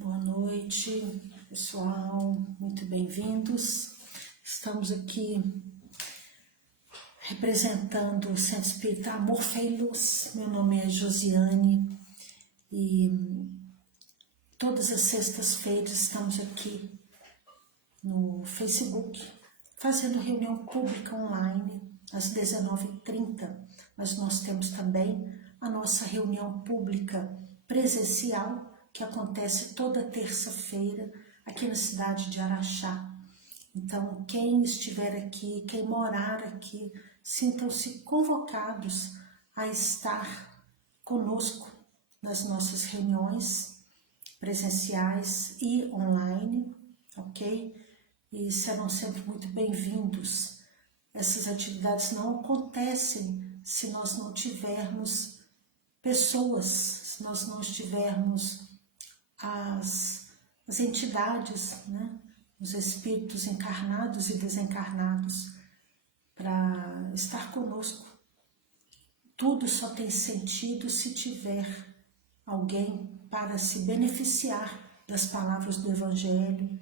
Boa noite, pessoal, muito bem-vindos. Estamos aqui representando o Centro Espírita Amor, Fé e Luz. Meu nome é Josiane e todas as sextas-feiras estamos aqui no Facebook fazendo reunião pública online às 19h30, mas nós temos também a nossa reunião pública presencial que acontece toda terça-feira aqui na cidade de Araxá. Então, quem estiver aqui, quem morar aqui, sintam-se convocados a estar conosco nas nossas reuniões presenciais e online, ok? E serão sempre muito bem-vindos. Essas atividades não acontecem se nós não tivermos pessoas, se nós não estivermos as entidades, né? Os espíritos encarnados e desencarnados para estar conosco. Tudo só tem sentido se tiver alguém para se beneficiar das palavras do Evangelho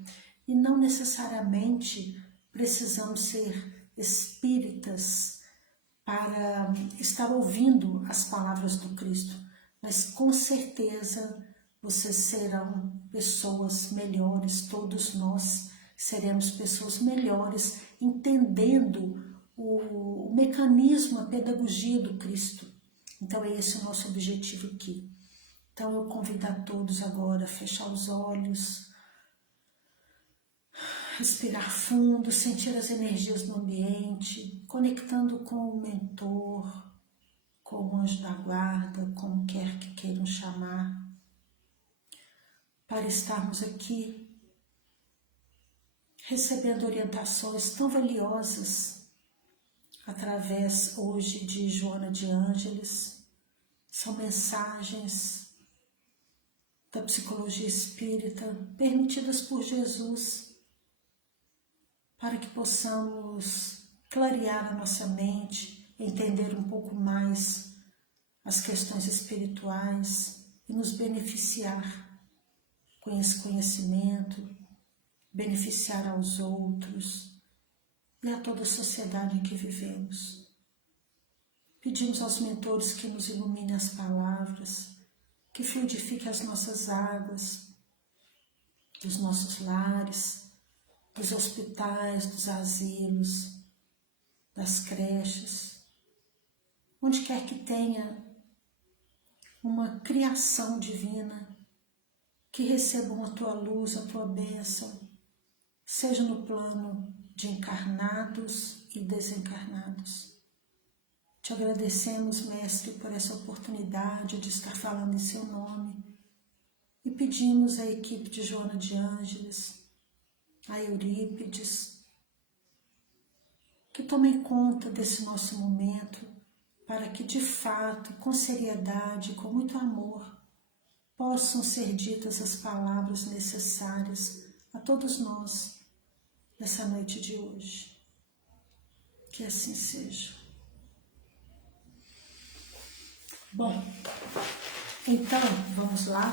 e não necessariamente precisamos ser espíritas para estar ouvindo as palavras do Cristo, mas com certeza vocês serão pessoas melhores, todos nós seremos pessoas melhores, entendendo o mecanismo, a pedagogia do Cristo. Então é esse o nosso objetivo aqui. Então eu convido a todos agora a fechar os olhos, respirar fundo, sentir as energias no ambiente, conectando com o mentor, com o anjo da guarda, como quer que queiram chamar, para estarmos aqui recebendo orientações tão valiosas através hoje de Joana de Ângeles. São mensagens da psicologia espírita permitidas por Jesus para que possamos clarear a nossa mente, entender um pouco mais as questões espirituais e nos beneficiar com esse conhecimento, beneficiar aos outros e a toda a sociedade em que vivemos. Pedimos aos mentores que nos iluminem as palavras, que fluidifique as nossas águas, dos nossos lares, dos hospitais, dos asilos, das creches, onde quer que tenha uma criação divina, que recebam a tua luz, a tua bênção, seja no plano de encarnados e desencarnados. Te agradecemos, Mestre, por essa oportunidade de estar falando em seu nome e pedimos à equipe de Joana de Ângeles, a Eurípides, que tomem conta desse nosso momento para que, de fato, com seriedade, com muito amor, possam ser ditas as palavras necessárias a todos nós nessa noite de hoje. Que assim seja. Bom, então vamos lá.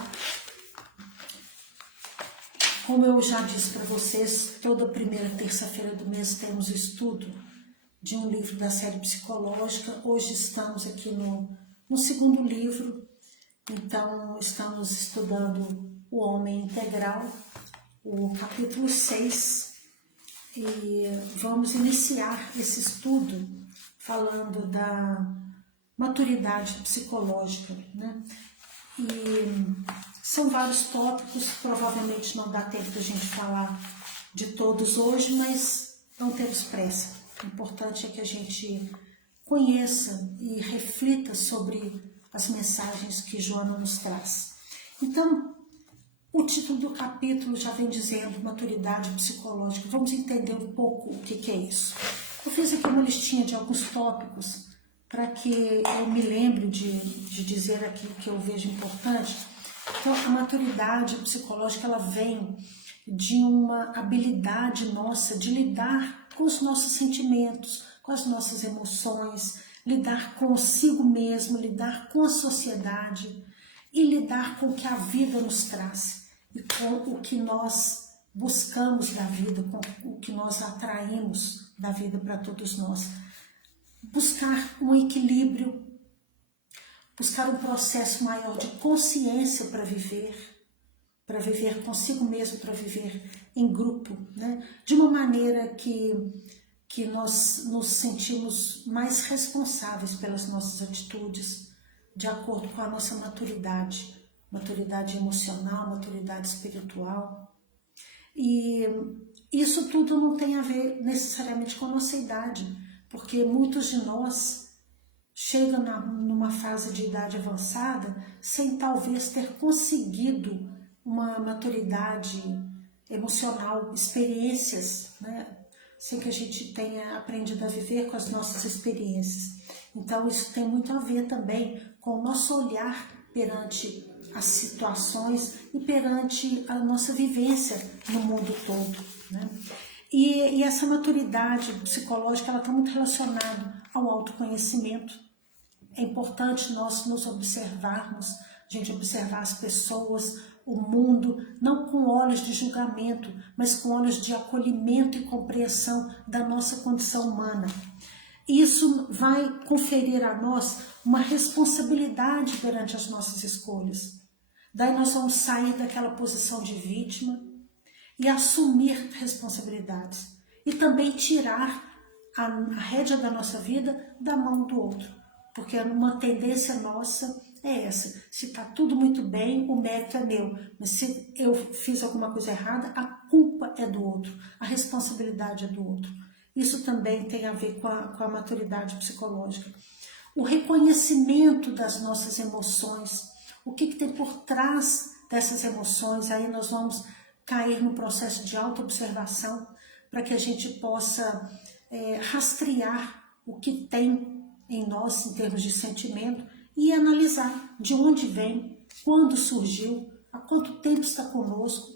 Como eu já disse para vocês, toda primeira terça-feira do mês temos o estudo de um livro da série psicológica. Hoje estamos aqui no segundo livro. Então, estamos estudando o Homem Integral, o capítulo 6, e vamos iniciar esse estudo falando da maturidade psicológica, né? E são vários tópicos, provavelmente não dá tempo de a gente falar de todos hoje, mas não temos pressa. O importante é que a gente conheça e reflita sobre as mensagens que Joana nos traz. Então, o título do capítulo já vem dizendo maturidade psicológica. Vamos entender um pouco o que é isso. Eu fiz aqui uma listinha de alguns tópicos para que eu me lembre de dizer aquilo que eu vejo importante. Então, a maturidade psicológica ela vem de uma habilidade nossa de lidar com os nossos sentimentos, com as nossas emoções, lidar consigo mesmo, lidar com a sociedade e lidar com o que a vida nos traz. e com o que nós buscamos da vida, com o que nós atraímos da vida para todos nós. Buscar um equilíbrio, buscar um processo maior de consciência para viver consigo mesmo, para viver em grupo, né? De uma maneira que nós nos sentimos mais responsáveis pelas nossas atitudes, de acordo com a nossa maturidade emocional, maturidade espiritual. E isso tudo não tem a ver necessariamente com a nossa idade, porque muitos de nós chegam numa fase de idade avançada sem talvez ter conseguido uma maturidade emocional, experiências, né? Sem que a gente tenha aprendido a viver com as nossas experiências. Então isso tem muito a ver também com o nosso olhar perante as situações e perante a nossa vivência no mundo todo, né? E essa maturidade psicológica ela está muito relacionada ao autoconhecimento. É importante nós nos observarmos, a gente observar as pessoas, o mundo, não com olhos de julgamento, mas com olhos de acolhimento e compreensão da nossa condição humana. Isso vai conferir a nós uma responsabilidade perante as nossas escolhas. Daí nós vamos sair daquela posição de vítima e assumir responsabilidades. E também tirar a rédea da nossa vida da mão do outro. Porque uma tendência nossa é essa. Se está tudo muito bem, o mérito é meu. Mas se eu fiz alguma coisa errada, a culpa é do outro. A responsabilidade é do outro. Isso também tem a ver com a maturidade psicológica. O reconhecimento das nossas emoções. O que tem por trás dessas emoções? Aí nós vamos cair no processo de autoobservação para que a gente possa rastrear o que tem em nós, em termos de sentimento, e analisar de onde vem, quando surgiu, há quanto tempo está conosco.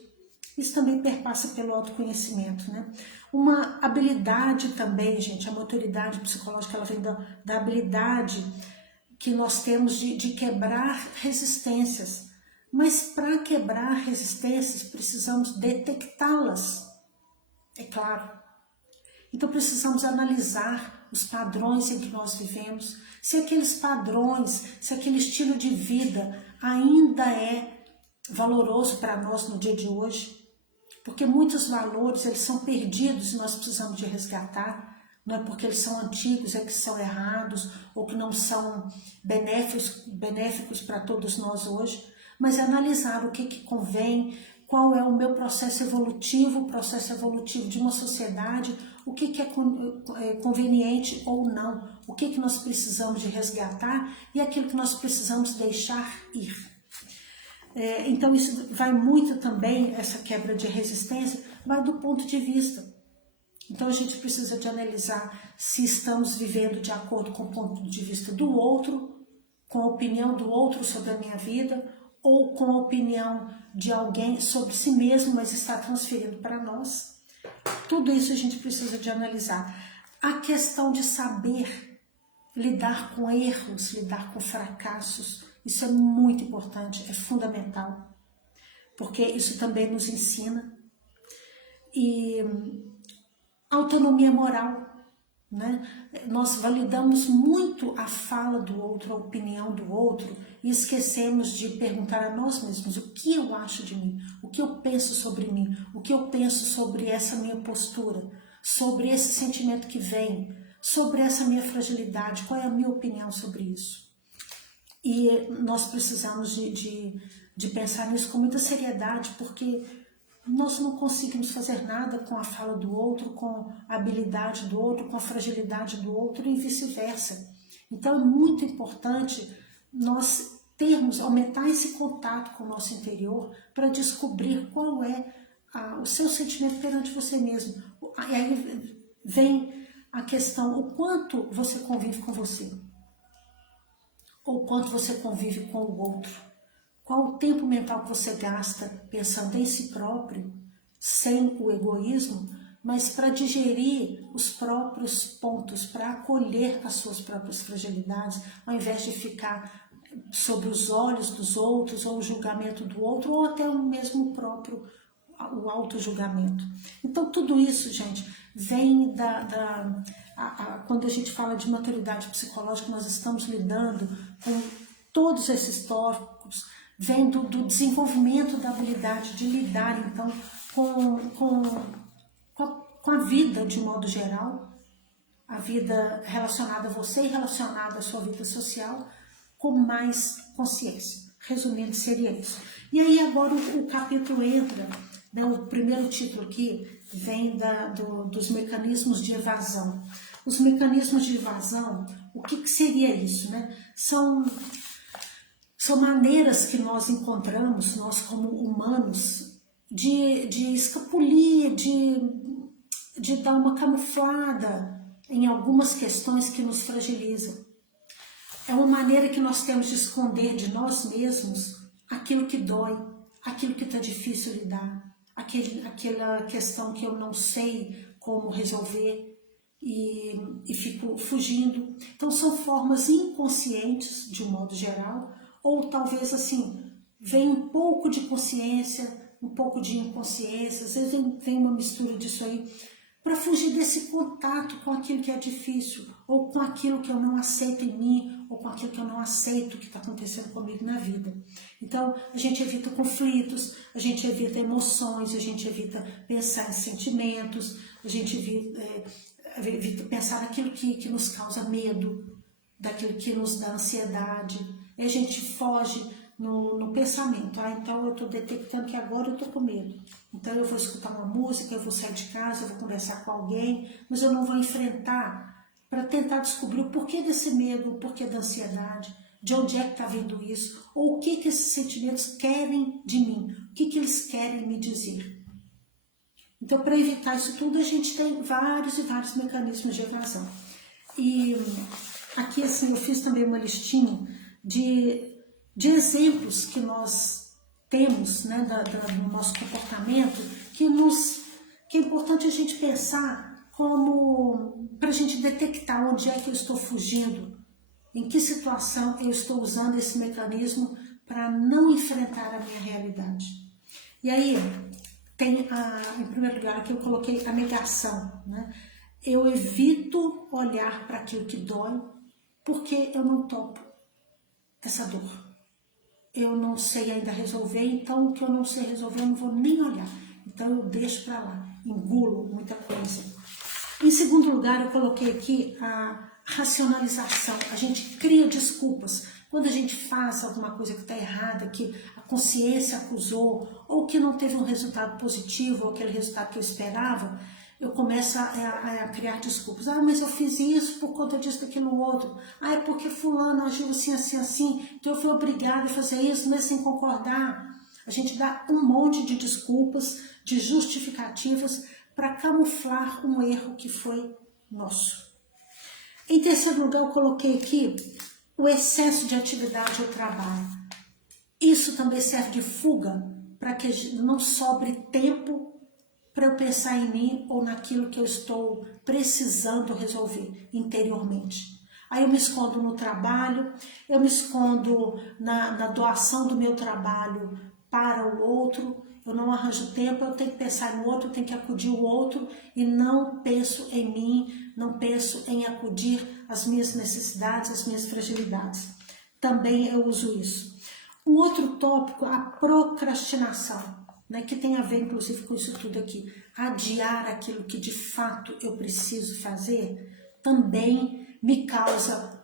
Isso também perpassa pelo autoconhecimento, né? Uma habilidade também, gente, a maturidade psicológica, ela vem da habilidade que nós temos de quebrar resistências. Mas para quebrar resistências, precisamos detectá-las, é claro. Então precisamos analisar os padrões em que nós vivemos, se aqueles padrões, se aquele estilo de vida ainda é valoroso para nós no dia de hoje, porque muitos valores eles são perdidos e nós precisamos de resgatar. Não é porque eles são antigos, é que são errados ou que não são benéficos para todos nós hoje, mas é analisar o que convém, qual é o meu processo evolutivo, o processo evolutivo de uma sociedade, o que é conveniente ou não, o que nós precisamos de resgatar e aquilo que nós precisamos deixar ir. Então isso vai muito também, essa quebra de resistência, vai do ponto de vista. Então a gente precisa de analisar se estamos vivendo de acordo com o ponto de vista do outro, com a opinião do outro sobre a minha vida, ou com a opinião de alguém sobre si mesmo, mas está transferindo para nós. Tudo isso a gente precisa de analisar. A questão de saber lidar com erros, lidar com fracassos, isso é muito importante, é fundamental, porque isso também nos ensina. E autonomia moral, né? Nós validamos muito a fala do outro, a opinião do outro, e esquecemos de perguntar a nós mesmos o que eu acho de mim, o que eu penso sobre mim, o que eu penso sobre essa minha postura, sobre esse sentimento que vem, sobre essa minha fragilidade, qual é a minha opinião sobre isso. E nós precisamos de pensar nisso com muita seriedade, porque nós não conseguimos fazer nada com a fala do outro, com a habilidade do outro, com a fragilidade do outro e vice-versa. Então é muito importante nós aumentar esse contato com o nosso interior para descobrir qual é o seu sentimento perante você mesmo. E aí vem a questão, o quanto você convive com você, ou o quanto você convive com o outro. Qual o tempo mental que você gasta pensando em si próprio, sem o egoísmo, mas para digerir os próprios pontos, para acolher as suas próprias fragilidades, ao invés de ficar sobre os olhos dos outros, ou o julgamento do outro, ou até mesmo o próprio, o auto-julgamento. Então, tudo isso, gente, vem quando a gente fala de maturidade psicológica, nós estamos lidando com todos esses tópicos, vem do desenvolvimento da habilidade de lidar, então, com a vida de modo geral, a vida relacionada a você e relacionada à sua vida social, com mais consciência. Resumindo, seria isso. E aí agora o capítulo entra, né, o primeiro título aqui vem dos mecanismos de evasão. Os mecanismos de evasão, o que seria isso? Né? São maneiras que nós encontramos, nós como humanos, de escapulir, de dar uma camuflada em algumas questões que nos fragilizam. É uma maneira que nós temos de esconder de nós mesmos aquilo que dói, aquilo que está difícil lidar, aquela questão que eu não sei como resolver e fico fugindo. Então são formas inconscientes, de um modo geral, ou talvez assim, vem um pouco de consciência, um pouco de inconsciência, às vezes vem uma mistura disso aí, para fugir desse contato com aquilo que é difícil, ou com aquilo que eu não aceito em mim, ou com aquilo que eu não aceito que está acontecendo comigo na vida. Então, a gente evita conflitos, a gente evita emoções, a gente evita pensar em sentimentos, a gente evita pensar naquilo que nos causa medo, daquilo que nos dá ansiedade, e a gente foge no pensamento. Então eu estou detectando que agora eu estou com medo. Então eu vou escutar uma música, eu vou sair de casa, eu vou conversar com alguém, mas eu não vou enfrentar para tentar descobrir o porquê desse medo, o porquê da ansiedade, de onde é que está vindo isso, ou o que esses sentimentos querem de mim, o que eles querem me dizer. Então, para evitar isso tudo, a gente tem vários e vários mecanismos de evasão. E aqui, assim, eu fiz também uma listinha de exemplos que nós temos, né, do nosso comportamento, que é importante a gente pensar como, para a gente detectar onde é que eu estou fugindo, em que situação eu estou usando esse mecanismo para não enfrentar a minha realidade. E aí, tem, em primeiro lugar, aqui eu coloquei a negação, né? Eu evito olhar para aquilo que dói, porque eu não topo essa dor. Eu não sei ainda resolver, então o que eu não sei resolver eu não vou nem olhar. Então eu deixo para lá, engulo muita coisa. Em segundo lugar, eu coloquei aqui a racionalização. A gente cria desculpas. Quando a gente faz alguma coisa que está errada, que a consciência acusou, ou que não teve um resultado positivo, ou aquele resultado que eu esperava, eu começo a criar desculpas. Ah, mas eu fiz isso por conta disso, daquilo, outro. Ah, é porque fulano agiu assim, assim, assim, então eu fui obrigada a fazer isso, mas sem concordar. A gente dá um monte de desculpas, de justificativas, para camuflar um erro que foi nosso. Em terceiro lugar, eu coloquei aqui o excesso de atividade ou trabalho. Isso também serve de fuga, para que não sobre tempo para eu pensar em mim ou naquilo que eu estou precisando resolver interiormente. Aí eu me escondo no trabalho, eu me escondo na doação do meu trabalho para o outro, eu não arranjo tempo, eu tenho que pensar no outro, eu tenho que acudir o outro e não penso em mim, não penso em acudir as minhas necessidades, as minhas fragilidades. Também eu uso isso. Um outro tópico, a procrastinação, né, que tem a ver inclusive com isso tudo aqui. Adiar aquilo que de fato eu preciso fazer também me causa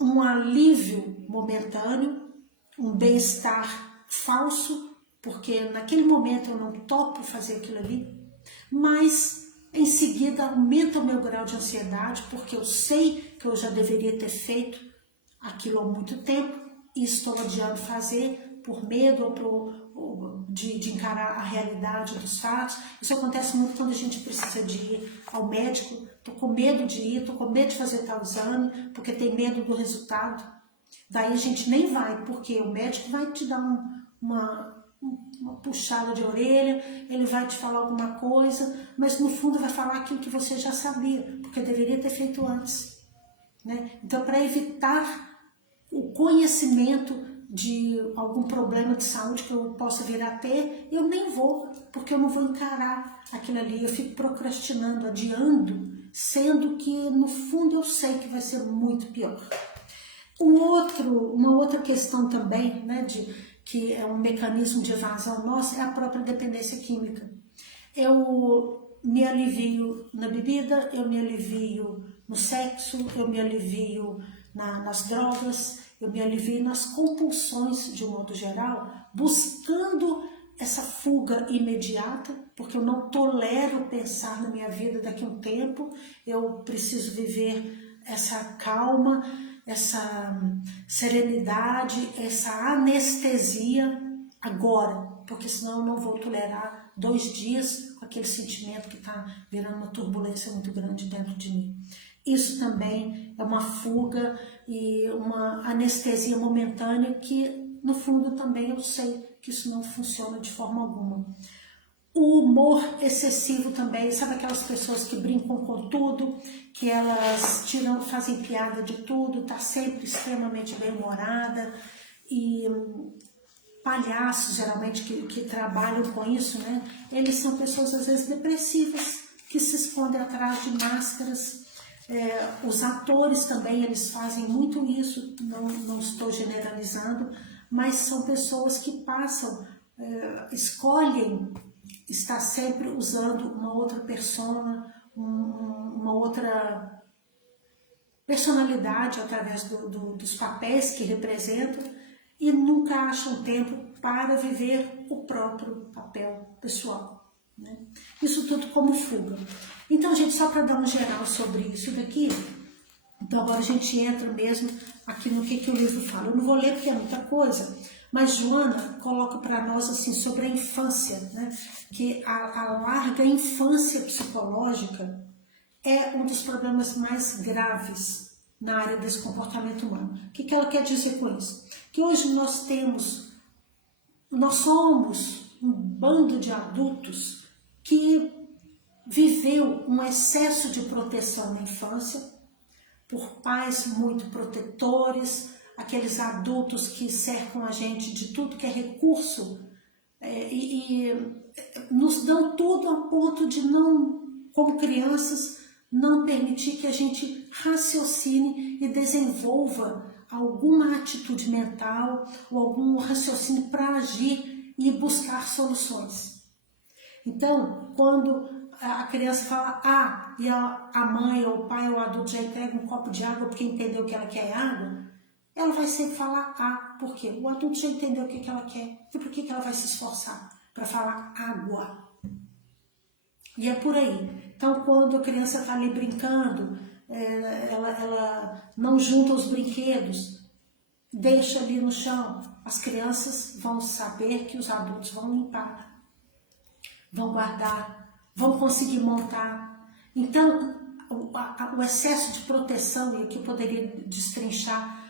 um alívio momentâneo, um bem-estar falso, porque naquele momento eu não topo fazer aquilo ali, mas em seguida aumenta o meu grau de ansiedade, porque eu sei que eu já deveria ter feito aquilo há muito tempo e estou adiando fazer por medo ou de encarar a realidade dos fatos. Isso acontece muito quando a gente precisa de ir ao médico. Estou com medo de ir, estou com medo de fazer tal exame, porque tem medo do resultado. Daí a gente nem vai, porque o médico vai te dar uma puxada de orelha, ele vai te falar alguma coisa, mas no fundo vai falar aquilo que você já sabia, porque deveria ter feito antes, né? Então, para evitar o conhecimento de algum problema de saúde que eu possa vir a ter, eu nem vou, porque eu não vou encarar aquilo ali, eu fico procrastinando, adiando, sendo que no fundo eu sei que vai ser muito pior. Uma outra questão também, né, que é um mecanismo de evasão nosso, é a própria dependência química. Eu me alivio na bebida, eu me alivio no sexo, eu me alivio nas drogas, eu me alivio nas compulsões de um modo geral, buscando essa fuga imediata, porque eu não tolero pensar na minha vida daqui a um tempo, eu preciso viver essa calma, essa serenidade, essa anestesia agora, porque senão eu não vou tolerar 2 dias com aquele sentimento que está virando uma turbulência muito grande dentro de mim. Isso também é uma fuga e uma anestesia momentânea que, no fundo, também eu sei que isso não funciona de forma alguma. O humor excessivo também, sabe aquelas pessoas que brincam com tudo, que elas fazem piada de tudo, tá sempre extremamente bem-humorada, e palhaços, geralmente, que trabalham com isso, né? Eles são pessoas, às vezes, depressivas, que se escondem atrás de máscaras. Os atores também, eles fazem muito isso, não estou generalizando, mas são pessoas que passam, escolhem estar sempre usando uma outra persona, uma outra personalidade através dos papéis que representam e nunca acham tempo para viver o próprio papel pessoal, né? Isso tudo como fuga. Então, gente, só para dar um geral sobre isso daqui, então agora a gente entra mesmo aqui no que o livro fala. Eu não vou ler porque é muita coisa, mas Joana coloca para nós assim sobre a infância, né? Que a larga infância psicológica é um dos problemas mais graves na área desse comportamento humano. O que ela quer dizer com isso? Que hoje nós somos um bando de adultos que viveu um excesso de proteção na infância, por pais muito protetores, aqueles adultos que cercam a gente de tudo que é recurso e nos dão tudo a ponto de não, como crianças, não permitir que a gente raciocine e desenvolva alguma atitude mental ou algum raciocínio para agir e buscar soluções. Então, quando a criança fala e a mãe ou o pai ou o adulto já entrega um copo de água porque entendeu que ela quer água, ela vai sempre falar por quê? O adulto já entendeu o que ela quer, e por que ela vai se esforçar para falar água? E é por aí. Então, quando a criança está ali brincando, ela não junta os brinquedos, deixa ali no chão, as crianças vão saber que os adultos vão limpar, vão guardar, vão conseguir montar. Então, o excesso de proteção, e aqui eu poderia destrinchar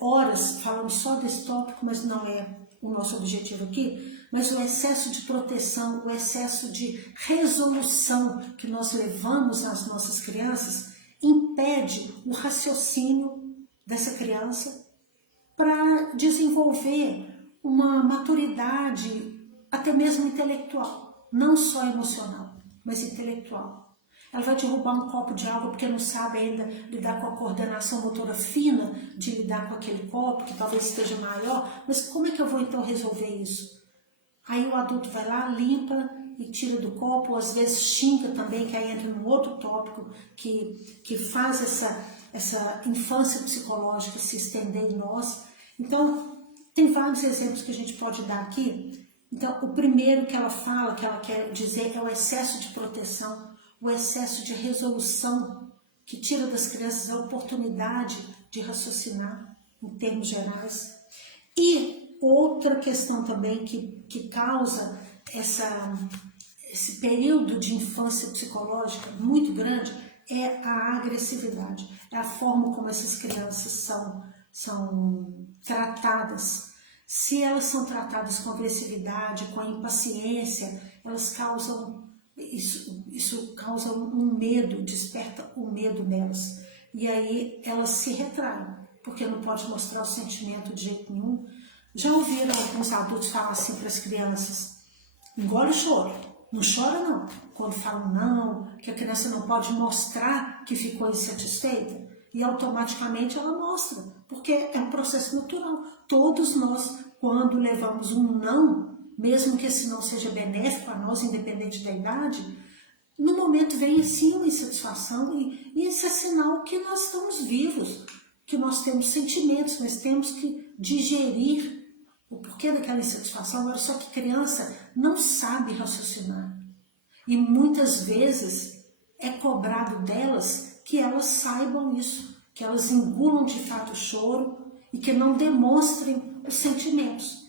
horas falando só desse tópico, mas não é o nosso objetivo aqui, mas o excesso de proteção, o excesso de resolução que nós levamos nas nossas crianças impede o raciocínio dessa criança para desenvolver uma maturidade até mesmo intelectual, não só emocional, mas intelectual. Ela vai derrubar um copo de água porque não sabe ainda lidar com a coordenação motora fina de lidar com aquele copo, que talvez esteja maior, mas como é que eu vou então resolver isso? Aí o adulto vai lá, limpa e tira do copo, ou às vezes xinga também, que aí entra num outro tópico que faz essa infância psicológica se estender em nós. Então, tem vários exemplos que a gente pode dar aqui. Então, o primeiro que ela fala, que ela quer dizer, é o excesso de proteção, o excesso de resolução, que tira das crianças a oportunidade de raciocinar, em termos gerais. E outra questão também que causa esse período de infância psicológica muito grande é a agressividade, é a forma como essas crianças são tratadas. Se elas são tratadas com agressividade, com impaciência, elas causam, isso causa um medo, desperta o medo nelas. E aí elas se retraem. porque não pode mostrar o sentimento de jeito nenhum. Já ouviram alguns adultos falar assim para as crianças: engole o choro, não chora não. Quando falam não, que a criança não pode mostrar que ficou insatisfeita, e automaticamente ela mostra, porque é um processo natural. Todos nós, quando levamos um não, mesmo que esse não seja benéfico a nós, independente da idade, no momento vem sim uma insatisfação, e isso é sinal que nós estamos vivos, que nós temos sentimentos, nós temos que digerir o porquê daquela insatisfação. Agora, só que criança não sabe raciocinar, e muitas vezes é cobrado delas que elas saibam isso, que elas engulam de fato o choro e que não demonstrem os sentimentos.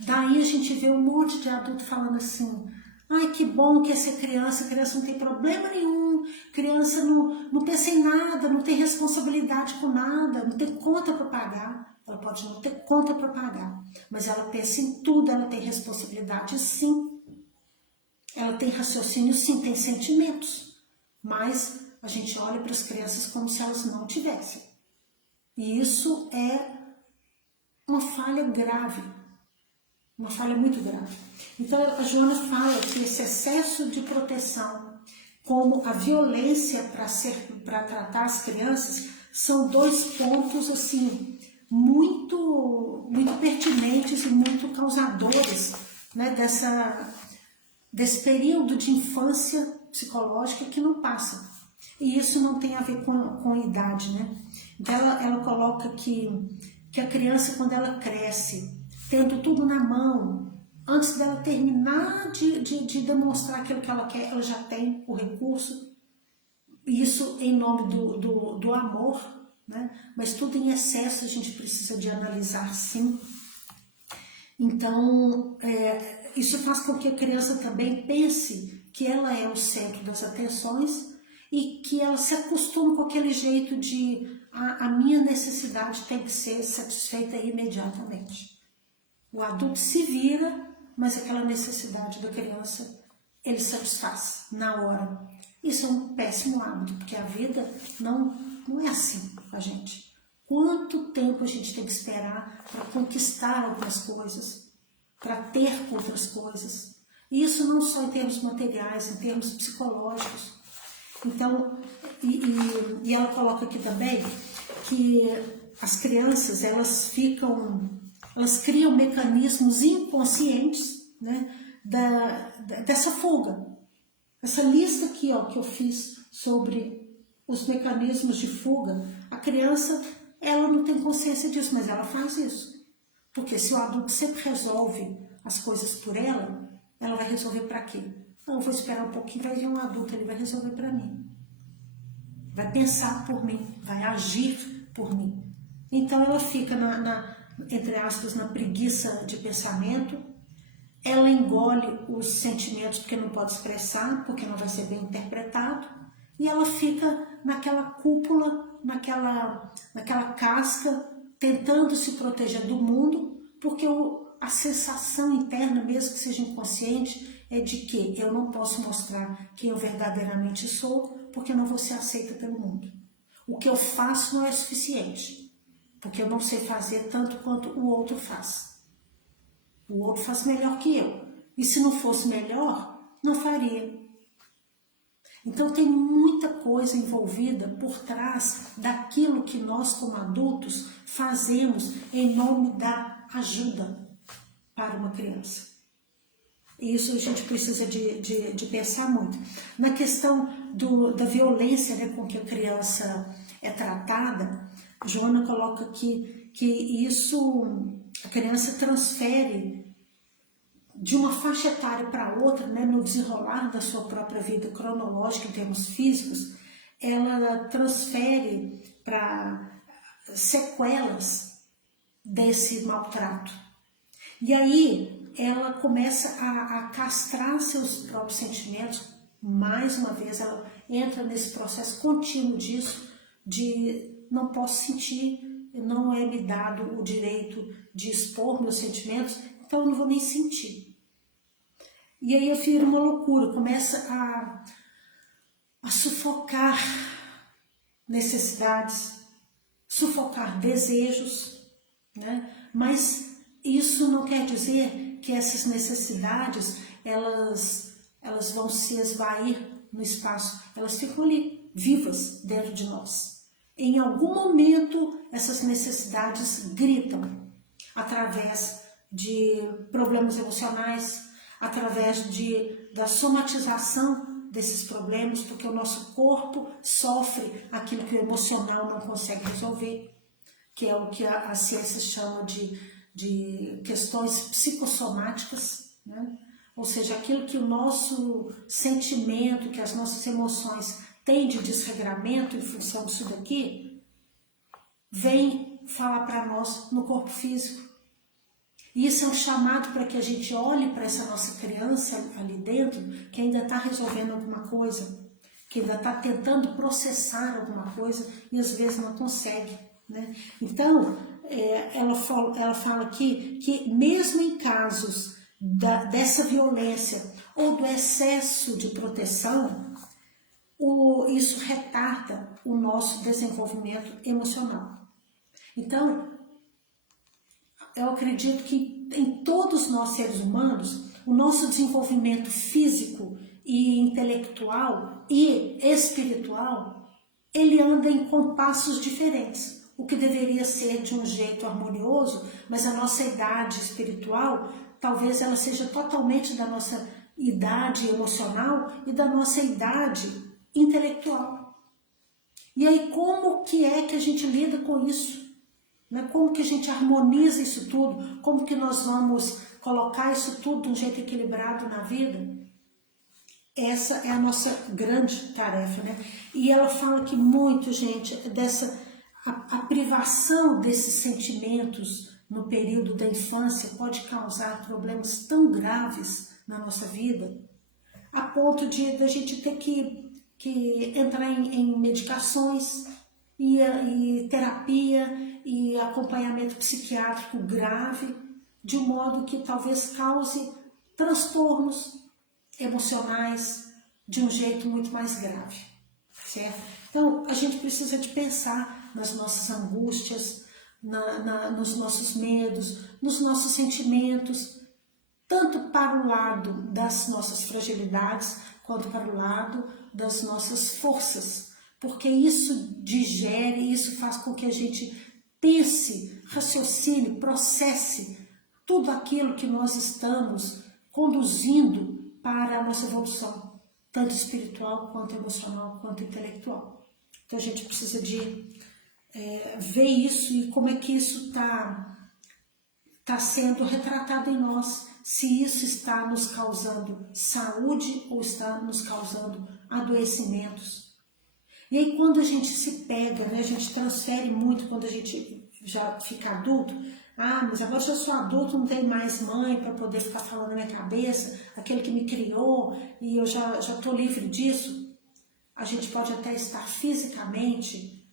Daí a gente vê um monte de adulto falando assim: ai, que bom que essa criança, a criança não tem problema nenhum, criança não pensa em nada, não tem responsabilidade com nada, não tem conta para pagar. Ela pode não ter conta para pagar, mas ela pensa em tudo, ela tem responsabilidade sim. Ela tem raciocínio sim, tem sentimentos, mas a gente olha para as crianças como se elas não tivessem. E isso é uma falha grave, uma falha muito grave. Então a Joana fala que esse excesso de proteção, como a violência para tratar as crianças, são dois pontos assim muito pertinentes e muito causadores, né, desse período de infância psicológica que não passa. E isso não tem a ver com idade, né? Então ela coloca que a criança, quando ela cresce, tendo tudo na mão, antes dela terminar de demonstrar aquilo que ela quer, ela já tem o recurso. Isso em nome do amor, né? Mas tudo em excesso a gente precisa de analisar sim. Então, isso faz com que a criança também pense que ela é o centro das atenções e que ela se acostume com aquele jeito de a minha necessidade tem que ser satisfeita imediatamente. O adulto se vira, mas aquela necessidade da criança ele satisfaz na hora. Isso é um péssimo hábito, porque a vida não é assim com a gente. Quanto tempo a gente tem que esperar para conquistar algumas coisas, para ter outras coisas? Isso não só em termos materiais, em termos psicológicos. Então, e ela coloca aqui também que as crianças, elas criam mecanismos inconscientes, né, dessa fuga. Essa lista aqui, ó, que eu fiz sobre os mecanismos de fuga, a criança, ela não tem consciência disso, mas ela faz isso. Porque se o adulto sempre resolve as coisas por ela, ela vai resolver para quê? Eu vou esperar um pouquinho, vai vir um adulto, ele vai resolver para mim. Vai pensar por mim, vai agir por mim. Então ela fica, entre aspas, na preguiça de pensamento, ela engole os sentimentos porque não pode expressar, porque não vai ser bem interpretado, e ela fica naquela cúpula, naquela casca, tentando se proteger do mundo, porque a sensação interna, mesmo que seja inconsciente, é de que eu não posso mostrar quem eu verdadeiramente sou, porque eu não vou ser aceita pelo mundo. O que eu faço não é suficiente, porque eu não sei fazer tanto quanto o outro faz. O outro faz melhor que eu. E se não fosse melhor, não faria. Então tem muita coisa envolvida por trás daquilo que nós, como adultos, fazemos em nome da ajuda para uma criança. E isso a gente precisa de pensar muito. Na questão da violência, né, com que a criança é tratada, Joana coloca aqui que isso, a criança transfere de uma faixa etária para outra, né, no desenrolar da sua própria vida cronológica em termos físicos, ela transfere para sequelas desse maltrato. E aí ela começa a castrar seus próprios sentimentos. Mais uma vez ela entra nesse processo contínuo disso, de não posso sentir, não é me dado o direito de expor meus sentimentos, então eu não vou nem sentir. E aí eu viro uma loucura, começa a sufocar necessidades, sufocar desejos, né? Mas isso não quer dizer que essas necessidades, elas vão se esvair no espaço, elas ficam ali, vivas dentro de nós. Em algum momento, essas necessidades gritam, através de problemas emocionais, através da somatização desses problemas, porque o nosso corpo sofre aquilo que o emocional não consegue resolver, que é o que a ciência chama de questões psicossomáticas, né? Ou seja, aquilo que o nosso sentimento, que as nossas emoções têm de desregramento em função disso daqui, vem falar para nós no corpo físico. E isso é um chamado para que a gente olhe para essa nossa criança ali dentro, que ainda está resolvendo alguma coisa, que ainda está tentando processar alguma coisa e às vezes não consegue, né? Então, ela fala aqui que mesmo em casos dessa violência ou do excesso de proteção, isso retarda o nosso desenvolvimento emocional. Então, eu acredito que em todos nós seres humanos, o nosso desenvolvimento físico e intelectual e espiritual, ele anda em compassos diferentes. O que deveria ser de um jeito harmonioso, mas a nossa idade espiritual, talvez ela seja totalmente da nossa idade emocional e da nossa idade intelectual. E aí como que é que a gente lida com isso? Como que a gente harmoniza isso tudo? Como que nós vamos colocar isso tudo de um jeito equilibrado na vida? Essa é a nossa grande tarefa, né? E ela fala que muito, gente, a privação desses sentimentos no período da infância pode causar problemas tão graves na nossa vida, a ponto de a gente ter que entrar em medicações e terapia e acompanhamento psiquiátrico grave, de um modo que talvez cause transtornos emocionais de um jeito muito mais grave, certo? Então, a gente precisa de pensar nas nossas angústias, nos nossos medos, nos nossos sentimentos, tanto para o lado das nossas fragilidades, quanto para o lado das nossas forças, porque isso digere, isso faz com que a gente pense, raciocine, processe tudo aquilo que nós estamos conduzindo para a nossa evolução, tanto espiritual, quanto emocional, quanto intelectual. Então a gente precisa de ver isso e como é que isso está sendo retratado em nós, se isso está nos causando saúde ou está nos causando adoecimentos. E aí quando a gente se pega, né, a gente transfere muito quando a gente já fica adulto. Mas agora eu sou adulto, não tenho mais mãe para poder ficar falando na minha cabeça, aquele que me criou, e eu já estou livre disso. A gente pode até estar fisicamente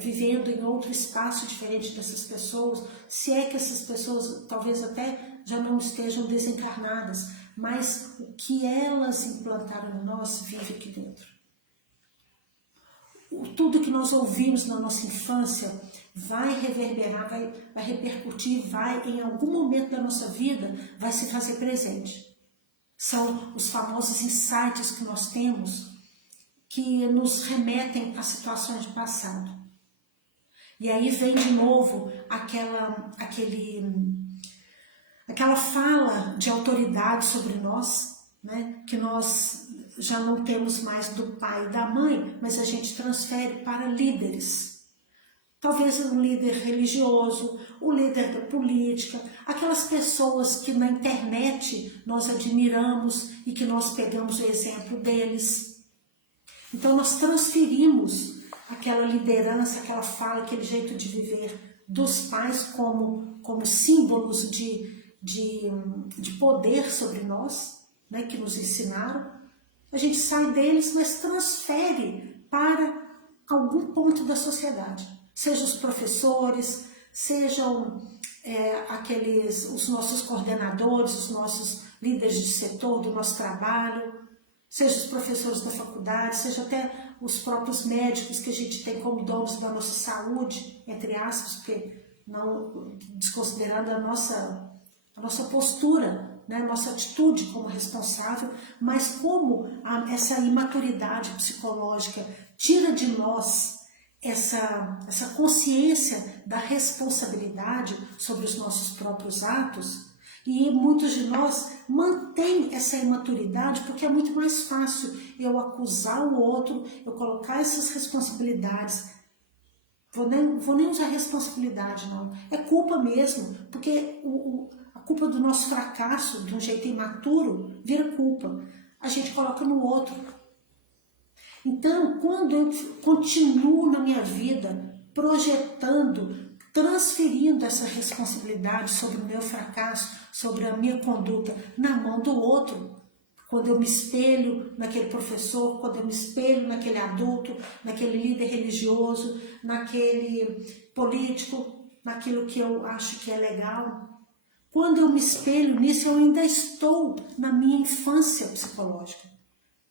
vivendo em outro espaço diferente dessas pessoas, se é que essas pessoas talvez até já não estejam desencarnadas, mas o que elas implantaram em nós vive aqui dentro. Tudo que nós ouvimos na nossa infância vai reverberar, vai repercutir, em algum momento da nossa vida, vai se fazer presente. São os famosos insights que nós temos que nos remetem a situações de passado. E aí vem de novo aquela fala de autoridade sobre nós, né? Que nós já não temos mais do pai e da mãe, mas a gente transfere para líderes. Talvez um líder religioso, o líder da política, aquelas pessoas que na internet nós admiramos e que nós pegamos o exemplo deles. Então nós transferimos aquela liderança, aquela fala, aquele jeito de viver dos pais como símbolos de poder sobre nós, né, que nos ensinaram. A gente sai deles, mas transfere para algum ponto da sociedade. Seja os professores, sejam os nossos coordenadores, os nossos líderes de setor do nosso trabalho, seja os professores da faculdade, seja até os próprios médicos que a gente tem como donos da nossa saúde, entre aspas, porque não desconsiderando a nossa postura, né, a nossa atitude como responsável, mas como essa imaturidade psicológica tira de nós essa consciência da responsabilidade sobre os nossos próprios atos, e muitos de nós mantêm essa imaturidade porque é muito mais fácil eu acusar o outro, eu colocar essas responsabilidades. Vou nem usar responsabilidade, não. É culpa mesmo, porque a culpa do nosso fracasso, de um jeito imaturo, vira culpa. A gente coloca no outro. Então, quando eu continuo na minha vida projetando, transferindo essa responsabilidade sobre o meu fracasso, sobre a minha conduta na mão do outro, quando eu me espelho naquele professor, quando eu me espelho naquele adulto, naquele líder religioso, naquele político, naquilo que eu acho que é legal, quando eu me espelho nisso, eu ainda estou na minha infância psicológica,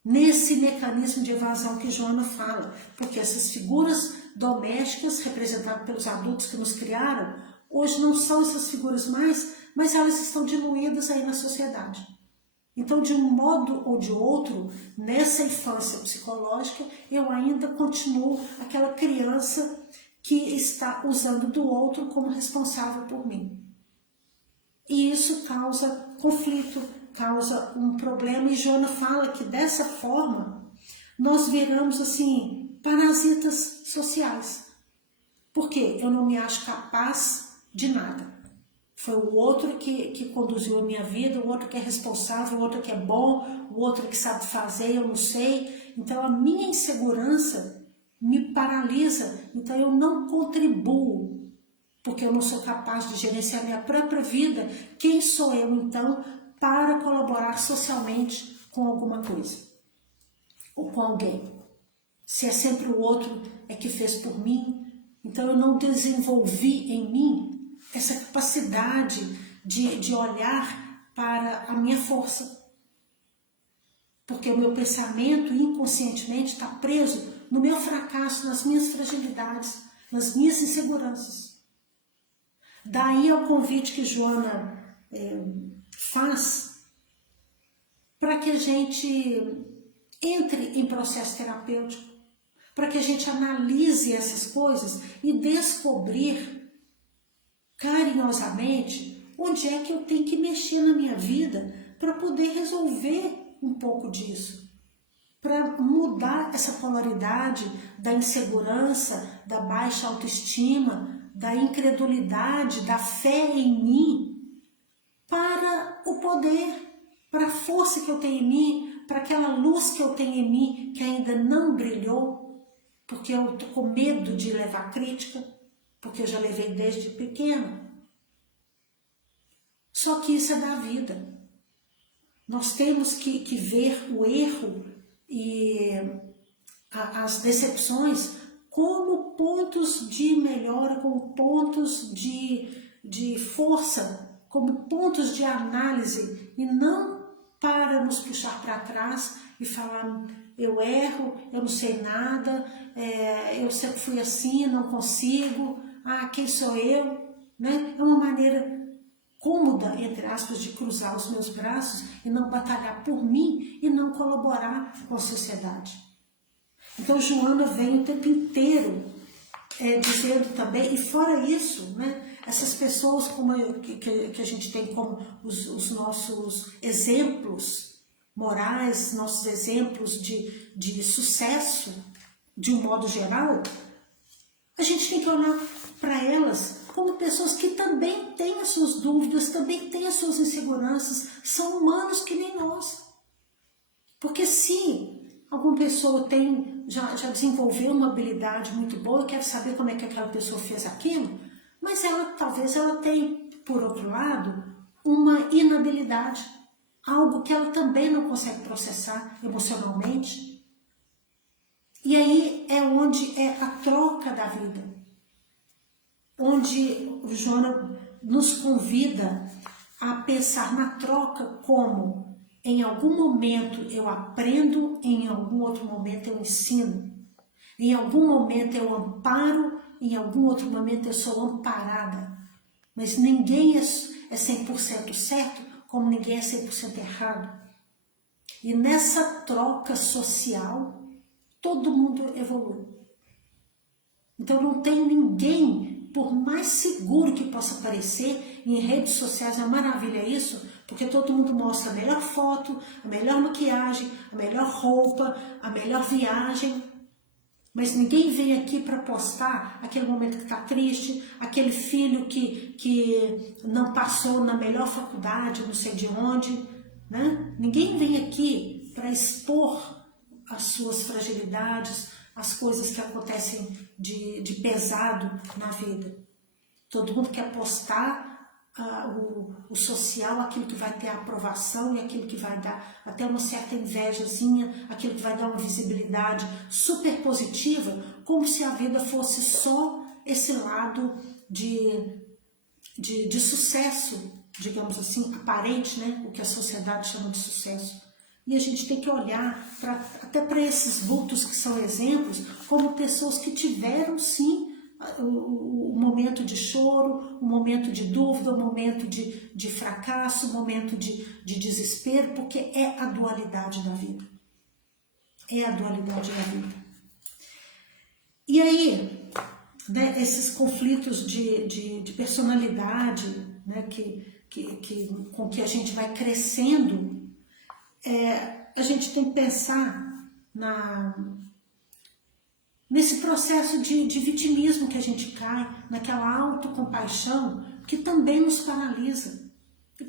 nesse mecanismo de evasão que Joana fala, porque essas figuras domésticas, representadas pelos adultos que nos criaram, hoje não são essas figuras mais, mas elas estão diluídas aí na sociedade. Então, de um modo ou de outro, nessa infância psicológica, eu ainda continuo aquela criança que está usando do outro como responsável por mim. E isso causa conflito, causa um problema, e Joana fala que dessa forma nós viramos assim parasitas sociais. Porque eu não me acho capaz de nada. Foi o outro que conduziu a minha vida, o outro que é responsável, o outro que é bom, o outro que sabe fazer, eu não sei. Então a minha insegurança me paralisa, então eu não contribuo, porque eu não sou capaz de gerenciar minha própria vida. Quem sou eu então para colaborar socialmente com alguma coisa? Ou com alguém? Se é sempre o outro que fez por mim, então eu não desenvolvi em mim essa capacidade de olhar para a minha força. Porque o meu pensamento inconscientemente está preso no meu fracasso, nas minhas fragilidades, nas minhas inseguranças. Daí é o convite que Joana faz para que a gente entre em processo terapêutico, para que a gente analise essas coisas e descobrir carinhosamente onde é que eu tenho que mexer na minha vida para poder resolver um pouco disso, para mudar essa polaridade da insegurança, da baixa autoestima, da incredulidade, da fé em mim, para o poder, para a força que eu tenho em mim, para aquela luz que eu tenho em mim que ainda não brilhou, porque eu estou com medo de levar crítica, porque eu já levei desde pequena. Só que isso é da vida. Nós temos que ver o erro e as decepções como pontos de melhora, como pontos de força, como pontos de análise, e não para nos puxar para trás e falar: eu erro, eu não sei nada, eu sempre fui assim, não consigo, quem sou eu? Né? É uma maneira cômoda, entre aspas, de cruzar os meus braços e não batalhar por mim e não colaborar com a sociedade. Então Joana vem o tempo inteiro dizendo também, e fora isso, né, essas pessoas que a gente tem como os nossos exemplos morais, nossos exemplos de sucesso, de um modo geral, a gente tem que olhar para elas como pessoas que também têm as suas dúvidas, também têm as suas inseguranças, são humanos que nem nós. Porque se alguma pessoa já desenvolveu uma habilidade muito boa, eu quero saber como é que aquela pessoa fez aquilo, mas talvez ela tenha, por outro lado, uma inabilidade, algo que ela também não consegue processar emocionalmente. E aí é onde é a troca da vida, onde Joana nos convida a pensar na troca como Em algum momento eu aprendo, em algum outro momento eu ensino. Em algum momento eu amparo, em algum outro momento eu sou amparada. Mas ninguém é 100% certo, como ninguém é 100% errado. E nessa troca social, todo mundo evolui. Então não tem ninguém, por mais seguro que possa parecer, em redes sociais é uma maravilha isso, porque todo mundo mostra a melhor foto, a melhor maquiagem, a melhor roupa, a melhor viagem. Mas ninguém vem aqui para postar aquele momento que está triste, aquele filho que não passou na melhor faculdade, não sei de onde, né? Ninguém vem aqui para expor as suas fragilidades, as coisas que acontecem de pesado na vida. Todo mundo quer postar o social, aquilo que vai ter a aprovação e aquilo que vai dar até uma certa invejazinha, aquilo que vai dar uma visibilidade super positiva, como se a vida fosse só esse lado de sucesso, digamos assim, aparente, né? O que a sociedade chama de sucesso. E a gente tem que olhar até para esses vultos que são exemplos, como pessoas que tiveram sim o momento de choro, o momento de dúvida, o momento de fracasso, o momento de desespero, porque é a dualidade da vida. É a dualidade da vida. E aí, né, esses conflitos de personalidade, né, com que a gente vai crescendo, a gente tem que pensar nesse processo de vitimismo que a gente cai, naquela autocompaixão que também nos paralisa,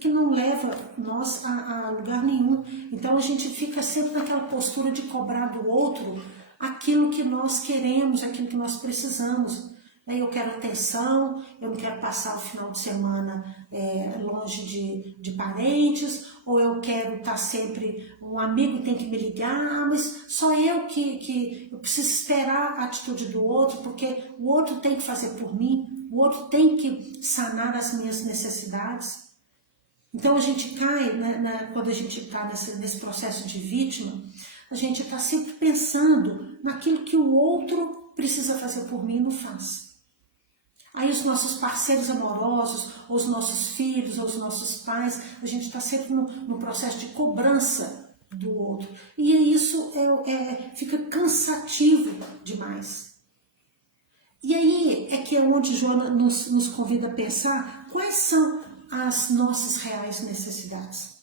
que não leva nós a lugar nenhum. Então a gente fica sempre naquela postura de cobrar do outro aquilo que nós queremos, aquilo que nós precisamos. Eu quero atenção, eu não quero passar o final de semana longe de parentes, ou eu quero estar sempre, um amigo tem que me ligar, mas só eu que eu preciso esperar a atitude do outro, porque o outro tem que fazer por mim, o outro tem que sanar as minhas necessidades. Então a gente cai, quando a gente está nesse processo de vítima, a gente está sempre pensando naquilo que o outro precisa fazer por mim e não faz. Aí os nossos parceiros amorosos, ou os nossos filhos, ou os nossos pais, a gente está sempre no processo de cobrança do outro. E isso fica cansativo demais. E aí é que é onde Joana nos convida a pensar quais são as nossas reais necessidades.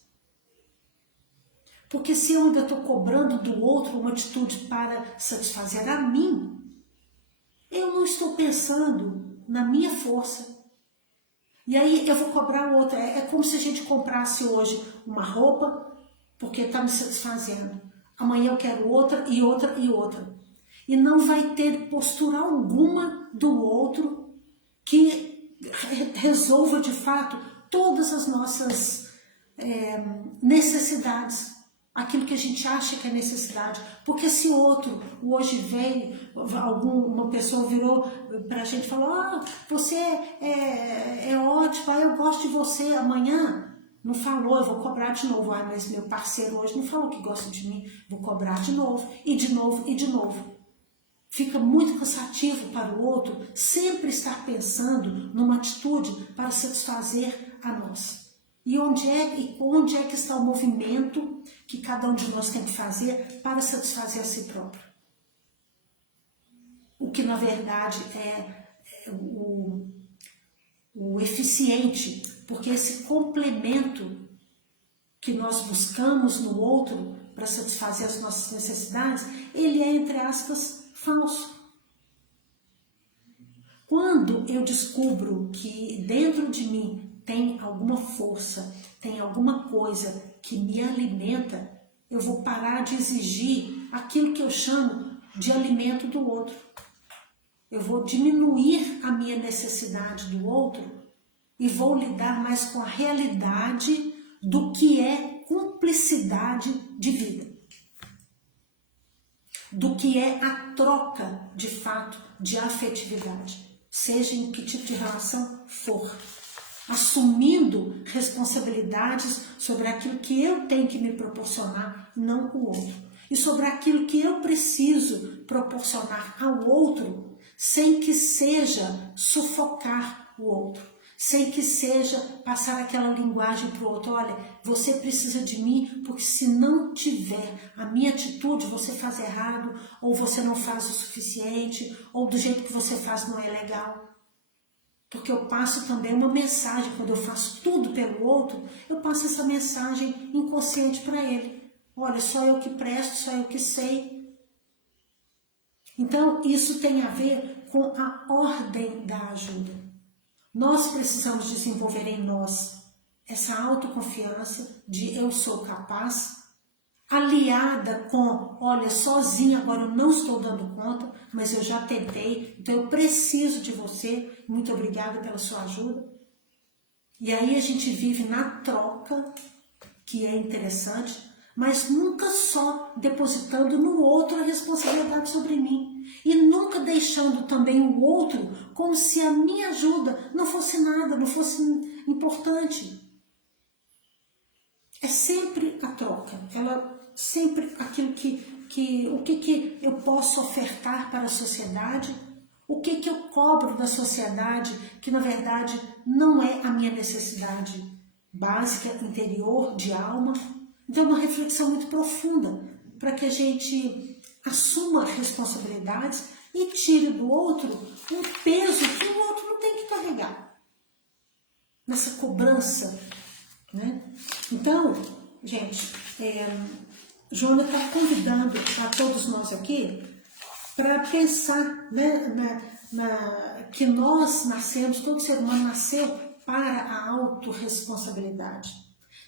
Porque se eu ainda estou cobrando do outro uma atitude para satisfazer a mim, eu não estou pensando na minha força. E aí eu vou cobrar outra. É como se a gente comprasse hoje uma roupa, porque está me satisfazendo. Amanhã eu quero outra e outra e outra. E não vai ter postura alguma do outro que resolva de fato todas as nossas necessidades. Aquilo que a gente acha que é necessidade. Porque se outro hoje veio, uma pessoa virou para a gente e falou: você é ótimo, eu gosto de você. Amanhã não falou, eu vou cobrar de novo. Mas meu parceiro hoje não falou que gosta de mim, vou cobrar de novo, e de novo, e de novo. Fica muito cansativo para o outro sempre estar pensando numa atitude para satisfazer a nós. E onde é que está o movimento que cada um de nós tem que fazer para satisfazer a si próprio? O que na verdade é o eficiente, porque esse complemento que nós buscamos no outro para satisfazer as nossas necessidades, ele é, entre aspas, falso. Quando eu descubro que dentro de mim tem alguma força, tem alguma coisa que me alimenta, eu vou parar de exigir aquilo que eu chamo de alimento do outro. Eu vou diminuir a minha necessidade do outro e vou lidar mais com a realidade do que é cumplicidade de vida. Do que é a troca, de fato, de afetividade, seja em que tipo de relação for. assumindo responsabilidades sobre aquilo que eu tenho que me proporcionar, não o outro. E sobre aquilo que eu preciso proporcionar ao outro, sem que seja sufocar o outro, sem que seja passar aquela linguagem para o outro. Olha, você precisa de mim, porque se não tiver a minha atitude, você faz errado, ou você não faz o suficiente, ou do jeito que você faz não é legal. Porque eu passo também uma mensagem, quando eu faço tudo pelo outro, eu passo essa mensagem inconsciente para ele. Olha, só eu que presto, só eu que sei. Então, isso tem a ver com a ordem da ajuda. Nós precisamos desenvolver em nós essa autoconfiança de eu sou capaz, aliada com, olha, sozinha agora eu não estou dando conta, mas eu já tentei, então eu preciso de você, muito obrigada pela sua ajuda. E aí a gente vive na troca, que é interessante, mas nunca só depositando no outro a responsabilidade sobre mim. E nunca deixando também o outro como se a minha ajuda não fosse nada, não fosse importante. É sempre a troca, sempre aquilo o que eu posso ofertar para a sociedade, o que eu cobro da sociedade, que na verdade não é a minha necessidade básica, interior, de alma. Então é uma reflexão muito profunda, para que a gente assuma responsabilidades e tire do outro um peso que o outro não tem que carregar. Nessa cobrança, né? Então, gente, Joana está convidando a todos nós aqui para pensar, né, que nós nascemos, todo ser humano nasceu para a autorresponsabilidade,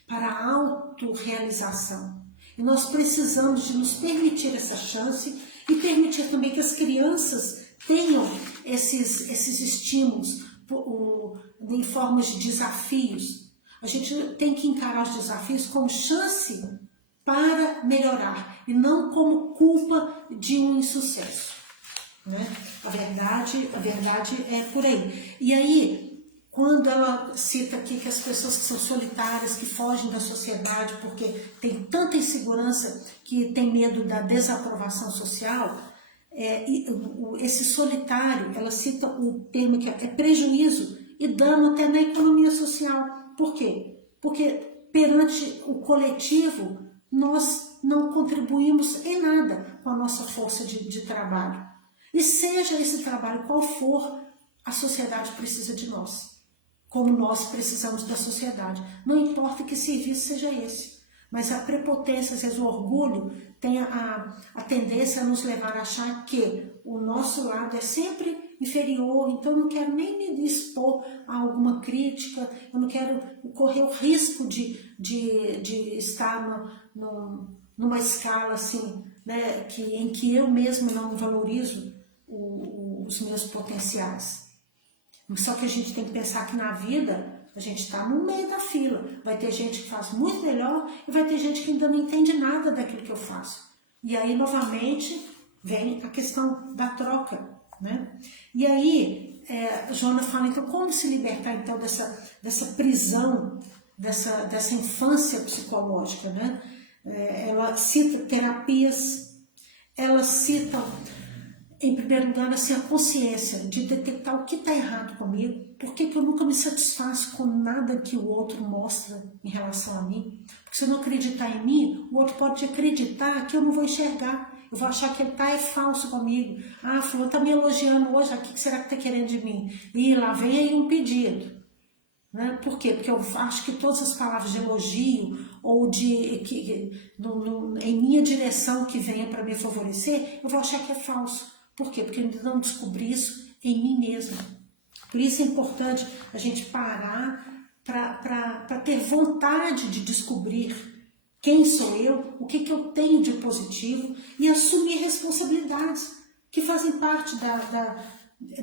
para a autorrealização. E nós precisamos de nos permitir essa chance e permitir também que as crianças tenham esses estímulos em formas de desafios. A gente tem que encarar os desafios como chance para melhorar e não como culpa de um insucesso, né? A verdade é por aí. E aí, quando ela cita aqui que as pessoas que são solitárias, que fogem da sociedade porque tem tanta insegurança, que tem medo da desaprovação social, esse solitário, ela cita o termo que é prejuízo e dano até na economia social. Por quê? Porque perante o coletivo, nós não contribuímos em nada com a nossa força de trabalho. E seja esse trabalho qual for, a sociedade precisa de nós, como nós precisamos da sociedade. Não importa que serviço seja esse, mas a prepotência, às vezes o orgulho, tem a tendência a nos levar a achar que o nosso lado é sempre inferior, então eu não quero nem me expor a alguma crítica, eu não quero correr o risco de estar numa escala assim, né, em que eu mesmo não valorizo os meus potenciais. Só que a gente tem que pensar que na vida a gente está no meio da fila. Vai ter gente que faz muito melhor e vai ter gente que ainda não entende nada daquilo que eu faço. E aí, novamente, vem a questão da troca, né? E aí, Joana fala, então, como se libertar, então, dessa prisão, dessa infância psicológica, né? Ela cita terapias, ela cita, em primeiro lugar, assim, a consciência de detectar o que está errado comigo, por que eu nunca me satisfaço com nada que o outro mostra em relação a mim. Porque se eu não acreditar em mim, o outro pode acreditar que eu não vou enxergar. Eu vou achar que ele é falso comigo. Ah, fulano está me elogiando hoje, o que será que está querendo de mim? E lá vem aí um pedido. Né? Por quê? Porque eu acho que todas as palavras de elogio ou em minha direção que venha para me favorecer, eu vou achar que é falso. Por quê? Porque eu ainda não descobri isso em mim mesma. Por isso é importante a gente parar para ter vontade de descobrir quem sou eu, o que eu tenho de positivo e assumir responsabilidades que fazem parte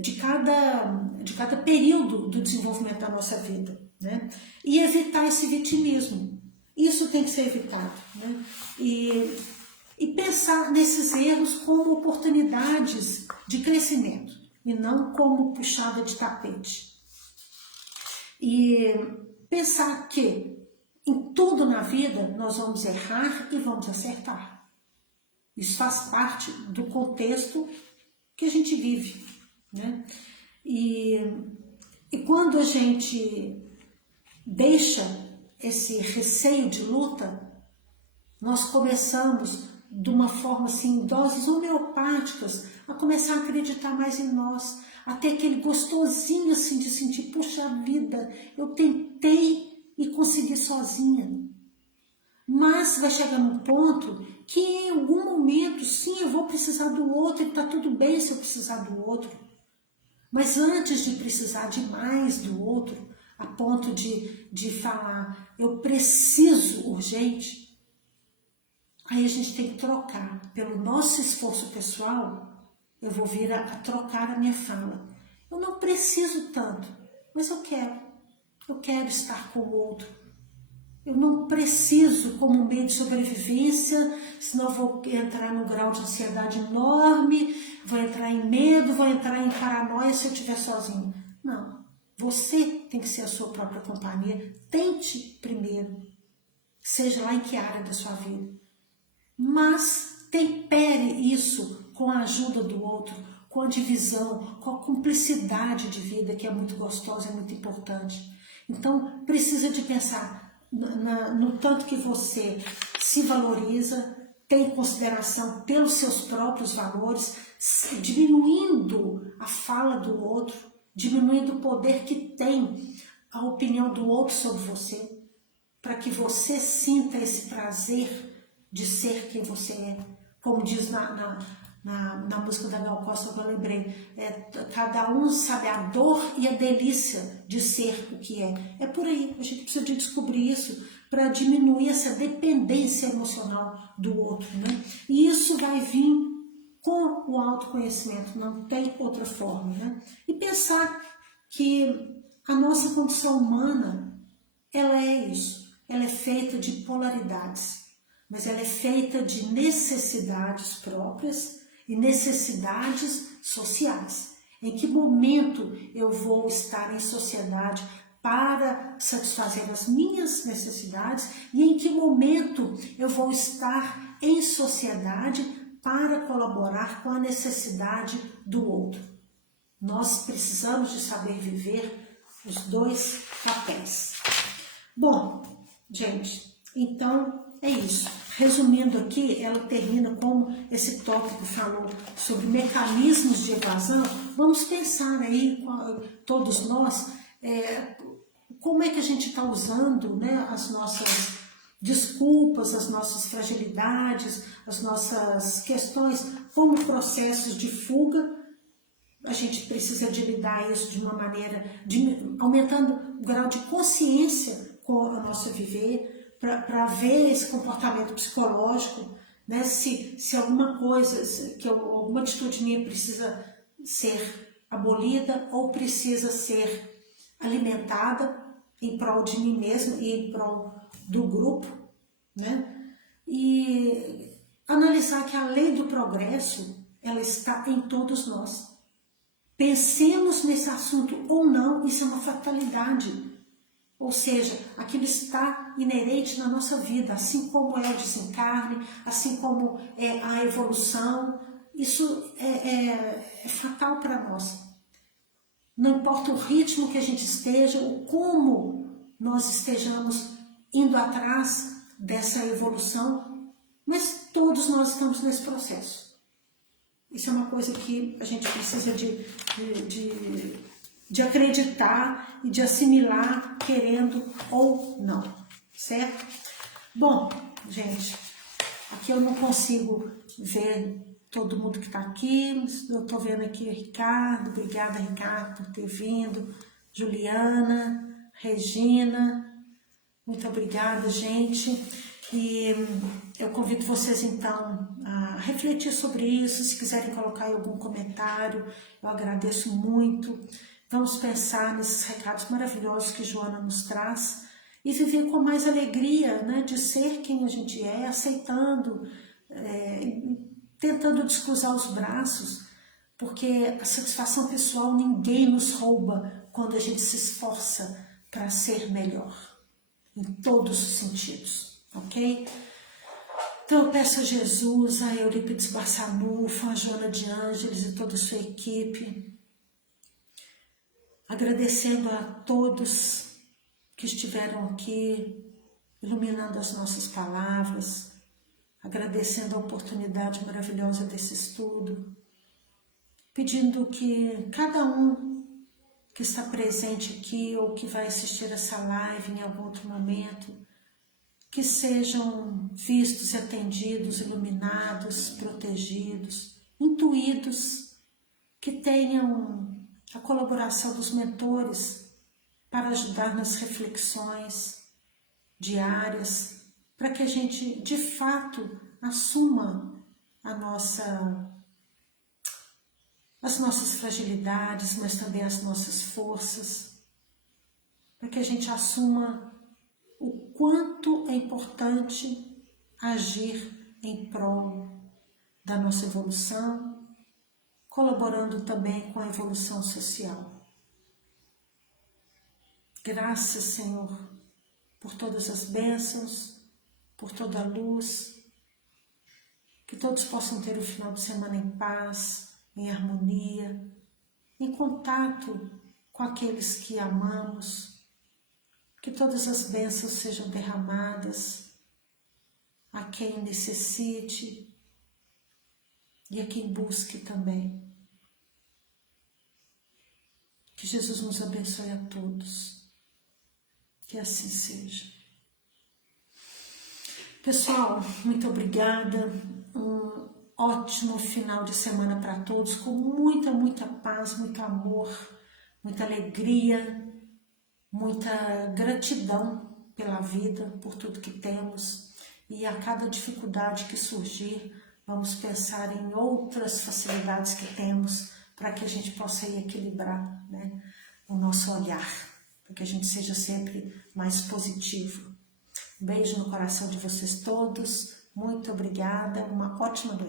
de cada período do desenvolvimento da nossa vida, né? E evitar esse vitimismo. Isso tem que ser evitado, né? E pensar nesses erros como oportunidades de crescimento e não como puxada de tapete. E pensar que em tudo na vida nós vamos errar e vamos acertar. Isso faz parte do contexto que a gente vive, né? E quando a gente deixa esse receio de luta, nós começamos, de uma forma assim, em doses homeopáticas, a começar a acreditar mais em nós, até aquele gostosinho assim de sentir, puxa vida, eu tentei e consegui sozinha. Mas vai chegar num ponto que em algum momento, sim, eu vou precisar do outro e está tudo bem se eu precisar do outro. Mas antes de precisar de mais do outro, a ponto de falar, eu preciso urgente, aí a gente tem que trocar. Pelo nosso esforço pessoal, eu vou vir a trocar a minha fala. Eu não preciso tanto, mas eu quero estar com o outro. Eu não preciso como meio de sobrevivência, senão eu vou entrar num grau de ansiedade enorme, vou entrar em medo, vou entrar em paranoia se eu estiver sozinho. Não, você tem que ser a sua própria companhia. Tente primeiro, seja lá em que área da sua vida. Mas tempere isso com a ajuda do outro, com a divisão, com a cumplicidade de vida, que é muito gostosa, é muito importante. Então, precisa de pensar no tanto que você se valoriza, tem consideração pelos seus próprios valores, diminuindo a fala do outro, diminuindo o poder que tem a opinião do outro sobre você, para que você sinta esse prazer de ser quem você é. Como diz na música da Gal Costa que eu lembrei, cada um sabe a dor e a delícia de ser o que é. É por aí, a gente precisa de descobrir isso para diminuir essa dependência emocional do outro, né? E isso vai vir com o autoconhecimento, não tem outra forma, né? E pensar que a nossa condição humana, ela é isso, ela é feita de polaridades, mas ela é feita de necessidades próprias e necessidades sociais. Em que momento eu vou estar em sociedade para satisfazer as minhas necessidades e em que momento eu vou estar em sociedade para colaborar com a necessidade do outro. Nós precisamos de saber viver os dois papéis. Bom, gente, então é isso. Resumindo aqui, ela termina como esse tópico falou sobre mecanismos de evasão. Vamos pensar aí, todos nós, como é que a gente está usando, né, as nossas desculpas, as nossas fragilidades, as nossas questões como processos de fuga. A gente precisa de lidar isso de uma maneira, aumentando o grau de consciência com o nosso viver, para ver esse comportamento psicológico, né? Se alguma coisa, alguma atitude minha precisa ser abolida ou precisa ser alimentada em prol de mim mesmo e em prol do grupo, né? E analisar que a lei do progresso, ela está em todos nós. Pensemos nesse assunto ou não, isso é uma fatalidade. Ou seja, aquilo está inerente na nossa vida, assim como é o desencarne, assim como é a evolução, isso é fatal para nós. Não importa o ritmo que a gente esteja, ou como nós estejamos indo atrás dessa evolução, mas todos nós estamos nesse processo. Isso é uma coisa que a gente precisa de acreditar e de assimilar, querendo ou não, certo? Bom, gente, aqui eu não consigo ver todo mundo que está aqui, eu estou vendo aqui o Ricardo, obrigada Ricardo por ter vindo, Juliana, Regina, muito obrigada, gente. E eu convido vocês então a refletir sobre isso, se quiserem colocar aí algum comentário, eu agradeço muito. Vamos pensar nesses recados maravilhosos que Joana nos traz e viver com mais alegria, né, de ser quem a gente é, aceitando, tentando descruzar os braços, porque a satisfação pessoal ninguém nos rouba quando a gente se esforça para ser melhor, em todos os sentidos, ok? Então eu peço a Jesus, a Eurípides Barçanufo, a Joana de Ângeles e toda a sua equipe, agradecendo a todos que estiveram aqui, iluminando as nossas palavras, agradecendo a oportunidade maravilhosa desse estudo, pedindo que cada um que está presente aqui ou que vai assistir essa live em algum outro momento, que sejam vistos e atendidos, iluminados, protegidos, intuídos, que tenham a colaboração dos mentores para ajudar nas reflexões diárias, para que a gente, de fato, assuma as nossas fragilidades, mas também as nossas forças, para que a gente assuma o quanto é importante agir em prol da nossa evolução, colaborando também com a evolução social. Graças, Senhor, por todas as bênçãos, por toda a luz, que todos possam ter o final de semana em paz, em harmonia, em contato com aqueles que amamos, que todas as bênçãos sejam derramadas a quem necessite e a quem busque também. Que Jesus nos abençoe a todos, que assim seja. Pessoal, muito obrigada, um ótimo final de semana para todos, com muita paz, muito amor, muita alegria, muita gratidão pela vida, por tudo que temos, e a cada dificuldade que surgir, vamos pensar em outras facilidades que temos para que a gente possa ir equilibrar, né, o nosso olhar, para que a gente seja sempre mais positivo. Um beijo no coração de vocês todos, muito obrigada, uma ótima noite.